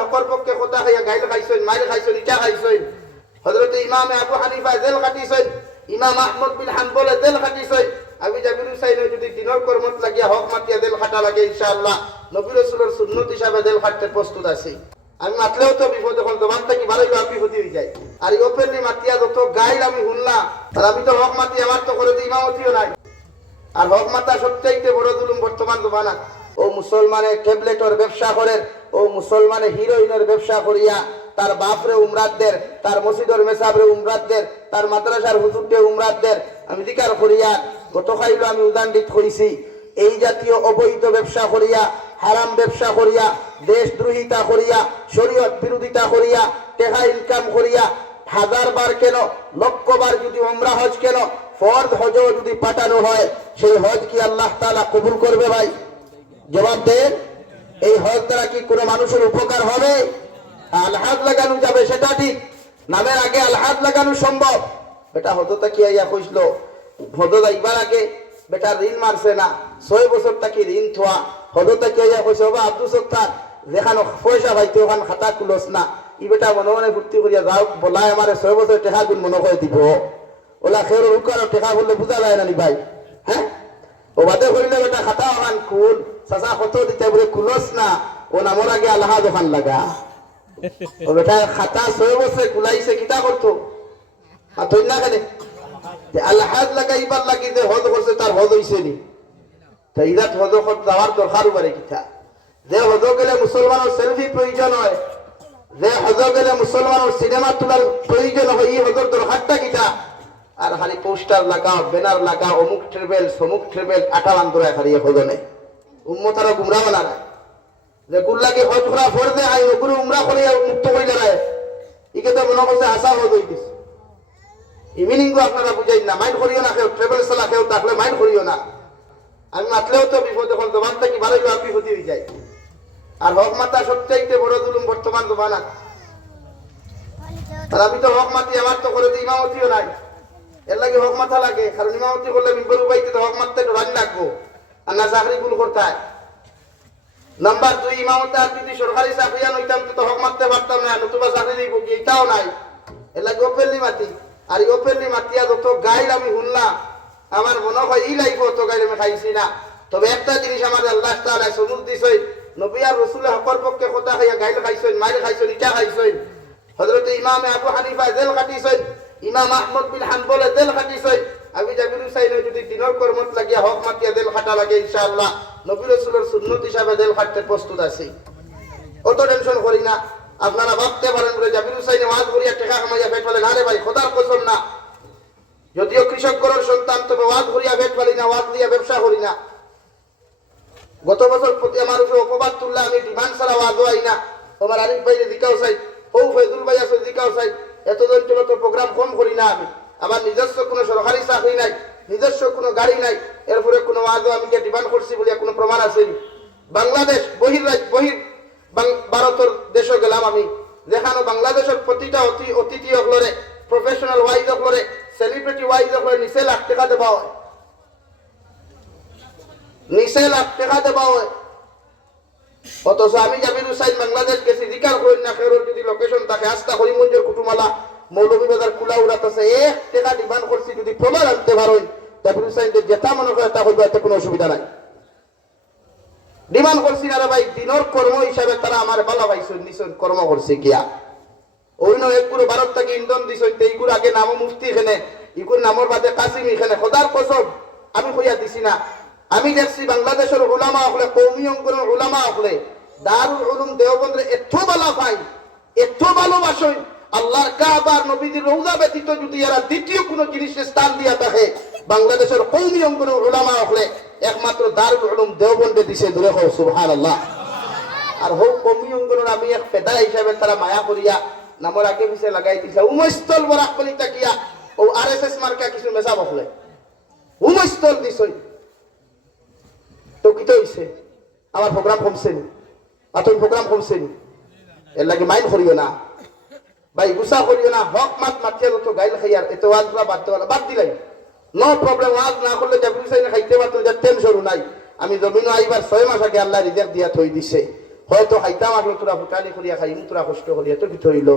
হকর পক্ষে খাইয়া গাইল খাইছেন মাইল খাইছেন ইটা খাইছেন হজরত ইমামে আবু হানিফা জেল ইমাম আহমদ বিন হানবলে জেল আমি জাবির যদি দিনের কর্মত লাগিয়া হক মাতিয়া খাটা লাগে ইনশাআল্লাহ, নবী রসুলের সুন্নত হিসাবে খাটতে প্রস্তুত আমি মাতলেও তো বিপদ যখন জবান থাকি ভালোই আমি হয়ে যাই আর মাতিয়া যত গাইল আমি শুনলাম আর আমি তো হক মাতি আমার তো করে ইমামতিও নাই। আর হক মাতা সবচাইতে বড় জুলুম বর্তমান জমানা ও মুসলমানে ট্যাবলেটর ব্যবসা করেন, ও মুসলমানে হিরোইনের ব্যবসা করিয়া তার বাপরে উমরাতদের তার মসজিদর মেসাবরে উমরাতদের তার মাদ্রাসার হুজুরকে উমরাতদের আমি দিকার করিয়া গত আমি উদান্ডিত করেছি এই জাতীয় অবৈধ ব্যবসা করিয়া, হারাম ব্যবসা করিয়া, দেশদ্রোহিতা করিয়া, শরীয়ত বিরোধিতা করিয়া, টেকা ইনকাম করিয়া, হাজার বার কেন, লক্ষ বার যদি উমরা হজ কেন ফর্দ হজও যদি পাঠানো হয়, সেই হজ কি আল্লাহ তাআলা কবুল করবে ভাই? জবাব দেন এই হজ দ্বারা কি কোনো মানুষের উপকার হবে? আলহাদ লাগানো যাবে, সেটা ঠিক। নামের আগে আলহাদ লাগানো সম্ভব। বেটা হজতা কি আইয়া কইসলো? হজত আইবার আগে বেটা ঋণ মারছে না। ছয় বছর তাকে ঋণ থোয়া? হজতা কি আইয়া কইছে বা আব্দুল সত্তার, যেখানে পয়সা ভাইতে ওখান খাতা কুলস না। ই বেটা মনে মনে ভর্তি করিয়া যাও, বলাই আমারে ছয় বছর টেকা গুণ মনে করে দিব। ওলা খের উকার টেকা বললে বুঝা যায় না নি ভাই? হ্যাঁ? ও বাদে করিলে বেটা খাতা ওখান কুল চাচা কত দিতে বলে কুলস না। ও নামর আগে আল্লাহ দোকান লাগা। ও বেটা খাতা ছয় বছর কুলাইছে কিতা করতো আর তুই না কেনে? আল্লাহ লাগাইবার লাগি যে হজ করছে তার হজ হইছে নি? তা ইরাত হজ যাওয়ার দরকার উপরে কিতা। যে হজ গেলে মুসলমানের সেলফি প্রয়োজন হয়। যে হজ গেলে মুসলমানের সিনেমা তোলার প্রয়োজন হয় এই হজর দরকারটা কিতা। আর খালি পোস্টার লাগাও, ব্যানার লাগাও, অমুক ট্রেবেল সমুক ট্রেবেল আটা বান্ধরা খালি হজনে উম্মতারা গুমরা বানা না যে গুল্লাকে হজ করা ফর দে আই ওগুলো উমরা করে মুক্ত করে দাঁড়ায় ইকে তো মনে করছে আশা হজ হইতেছে ইভিনিংও আপনারা বুঝাই না মাইন্ড করিও না কেউ ট্রেভেল চালা কেউ থাকলে মাইন্ড করিও না। আমি মাতলেও তো বিপদ যখন জবান থাকি ভালোই আর বিপদ হয়ে যায়। আর হক মাতা সবচাইতে বড় জুলুম বর্তমান জমানা আর আমি তো হক মাতি, আমার তো করে ইমামতিও নাই। এর লাগে হক মাথা লাগে। কারণ ইমামতি করলে মিম্বর উপাইতে তো হক মারতে একটু রান লাগবো। আর না চাকরি গুল করতে হয় নাম্বার দুই, ইমামতে আর যদি সরকারি চাকরি নইতাম তো হক মারতে পারতাম না, নতুবা চাকরি দিব এটাও নাই। এর লাগে ওপেনলি মাতি। আর এই ওপেনলি মাতিয়া যত গাইল আমি শুনলাম, আমার মনে হয় ই লাইফ অত গাইল আমি খাইছি না। তবে একটা জিনিস আমার আল্লাহ তাআলা সমুদ দিছই নবী আর রসুলের হকর পক্ষে কথা খাইয়া গাইল খাইছেন, মাইল খাইছেন, ইটা খাইছেন। হজরত ইমামে আবু হানিফা জেল খাটিছেন ইমাম আহমদ বিন হানবলে জেল খাটিছেন আমি জাবির হুসাইনে যদি দিনের কর্মত লাগিয়া হক মাতিয়া দেল খাটা লাগে, ইনশাআল্লাহ নবী রসুলের সুন্নত হিসাবে দেল খাটতে প্রস্তুত আছি। অত টেনশন করি না। আপনারা ভাবতে পারেন বলে জাবির হুসাইনে ওয়াজ করিয়া টেকা কামাইয়া পেট ফেলে না রে ভাই, খোদার কসম না। যদিও কৃষক করার সন্তান, তবে ওয়াজ করিয়া পেট ফেলি না, ওয়াজ দিয়া ব্যবসা করি না। গত বছর প্রতি আমার উপরে অপবাদ তুললে আমি ডিমান্ড ছাড়া ওয়াজও আই না। তোমার আরিফ ভাই দিকাও চাই। ও ফৈদুল ভাই আছে দিকাও চাই এতজন তো প্রোগ্রাম কম করি না আমি। আমার নিজস্ব কোনো সরকারি চাকরি নাই, নিজস্ব কোনো গাড়ি নাই। কোনো ওয়াজও আমি যে কোনো প্রমাণ আসেনি। বাংলাদেশ, বহির বহির ভারতের দেশে গেলাম আমি। যেখানে বাংলাদেশের প্রতিটা অতি অতিথি অকলরে প্রফেশনাল ওয়াইজ অকলরে সেলিব্রিটি ওয়াইজ অকলরে নিচে লাখ টাকা দেওয়া হয়। নিচে লাখ টাকা দেওয়া হয়। অথচ আমি জাবির হুসাইন বাংলাদেশ গেছি জিকার করেন না, খেরোর যদি লোকেশন থাকে, আস্তা হরিমঞ্জের কুটুমালা মৌলভীবাজার কুলা উড়াত আছে, এক টাকা ডিমান্ড করছি, যদি প্রমাণ আনতে হুসাইন যেটা মনে করে তা হইবে, এতে কোনো অসুবিধা নাই। ডিমান্ড করছি না ভাই, দিনর কর্ম হিসাবে তারা আমার বালা পাইছেন কর্ম করছে গিয়া। ওই নয় একগুলো ভারত থেকে ইন্ধন আগে নাম মুফতি এখানে, ইগুর নামর বাদে কাসিম এখানে, খোদার আমি কইয়া দিছি না। আমি দেখছি বাংলাদেশের ওলামা হলে, কৌমি অঙ্গনের ওলামা হলে, দারুল উলুম দেওবন্দ্রে এত ভালো পাই এত ভালোবাসেন আল্লাহর কাবার নবীদের রৌদা ব্যতীত যদি এরা দ্বিতীয় কোনো জিনিসের স্থান দিয়া থাকে বাংলাদেশের কৌমি অঙ্গনের ওলামা হলে, একমাত্র দারুল উলুম দেওবন্দে দিছে দূরে হোক সুবহান আল্লাহ আর হোক কমি অঙ্গনের আমি এক পেদা হিসাবে তারা মায়া করিয়া নামর আগে পিছে লাগাই দিছে, উমস্থল বরাক কলি তাকিয়া ও আর এস এস মার্কা কিছু মেসা বকলে উমস্থল দিছই। তো কিতো হইছে। আমার প্রোগ্রাম কমছে নি আর তুমি প্রোগ্রাম কমছে নি এর লাগে করিও না। ভাই গুসা করিও না। হক, মাত গাইল এত বাদ দেওয়া বাদ দিলাই। নো প্রবলেম না করলে সাইনে খাইতে পারতো নাই। আমি জমিনও আইবার ছয় মাস আগে আল্লাহ রিজার্ভ দিয়া থই দিছে। হয়তো খাইতাম আগলো তোরা ফুটালি করিয়া খাইম, তোরা কষ্ট করিয়া তোর কি হইল।